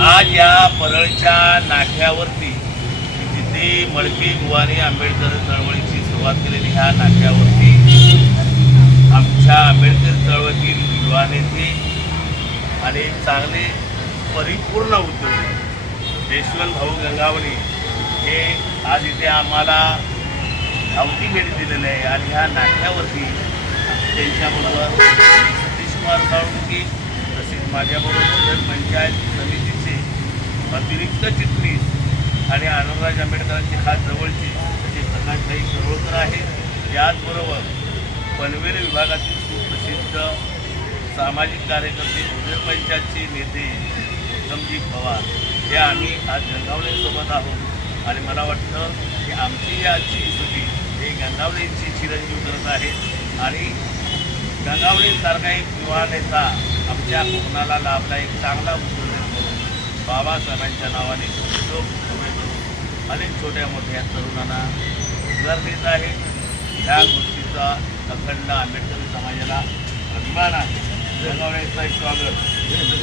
आज या परळच्या नाक्यावरती जिथे मळकी बुवानी आंबेडकर चळवळीची सुरुवात केलेली ह्या नाक्यावरती आमच्या आंबेडकर चळवळीतील युवा नेते आणि चांगले परिपूर्ण उद्योजक यशवंत भाऊ गंगावणी हे आज इथे आम्हाला धावती भेट दिलेलं आहे आणि ह्या नाक्यावरती त्यांच्याबरोबर सतीश कुमार साळुंकी तसेच माझ्याबरोबर पंचायत समिती अतिरिक्त चिटणीस आणि आनंदराज आंबेडकरांची खास जवळची म्हणजे प्रकाशभाई सरोळकर आहेत याचबरोबर पनवेल विभागातील सुप्रसिद्ध सामाजिक कार्यकर्ते उदय पंचायतचे नेते उत्तमजी पवार हे आम्ही आज गंगावलेसोबत आहोत. आणि मला वाटतं की आमची या आजची सुटी हे गंगावलेंची चिरंजीव करत आहेत आणि गंगावलेसारखा एक युवा नेता आमच्या कोकणाला लाभला एक चांगला बाबासाहेबांच्या नावाने लोक उभे करून अनेक छोट्या मोठ्या तरुणांना रोजगार आहे. ह्या गोष्टीचा अखंड आंबेडकरी समाजाला अभिमान आहे. गंगावलेचा एक स्वागत.